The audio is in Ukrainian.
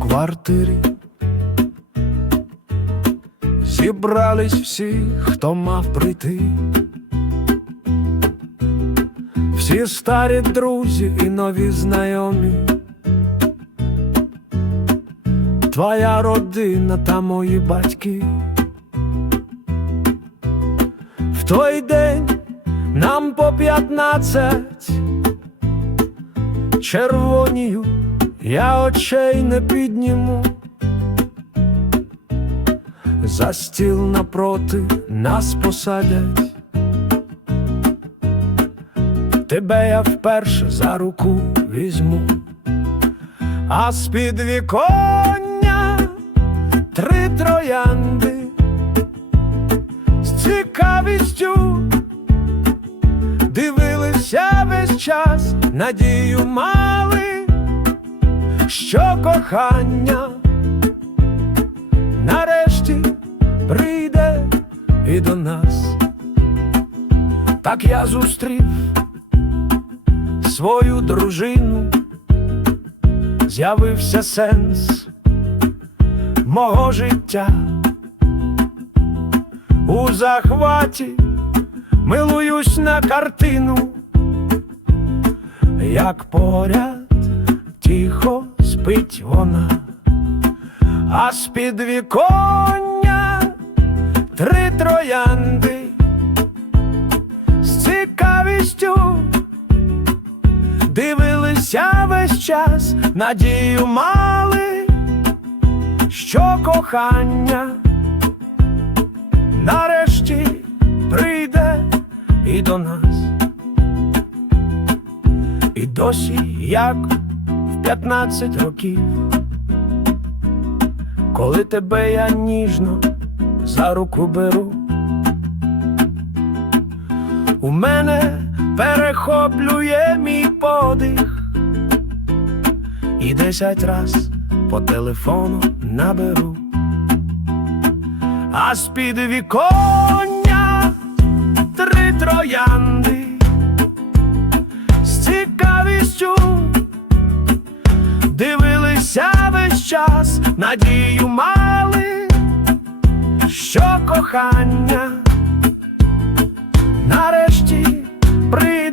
квартирі. Зібрались всі, хто мав прийти. Всі старі друзі і нові знайомі. Твоя родина та мої батьки. В той день нам по п'ятнадцять червонію я очей не підніму. За стіл напроти нас посадять. Тебе я вперше за руку візьму, а з під віконня три троянди з цікавістю дивилися весь час, надію мали, що кохання нарешті прийде і до нас. Так я зустрів свою дружину, з'явився сенс мого життя. У захваті милуюсь на картину, як поряд тихо спить вона, а з-під віконня три троянди. З цікавістю дивилися весь час, надію мали, що кохання нарешті прийде і до нас. І досі, як 15 років, коли тебе я ніжно за руку беру, у мене перехоплює мій подих, і десять раз по телефону наберу, а з-під віконня три троянди час надію мали, що кохання нарешті при.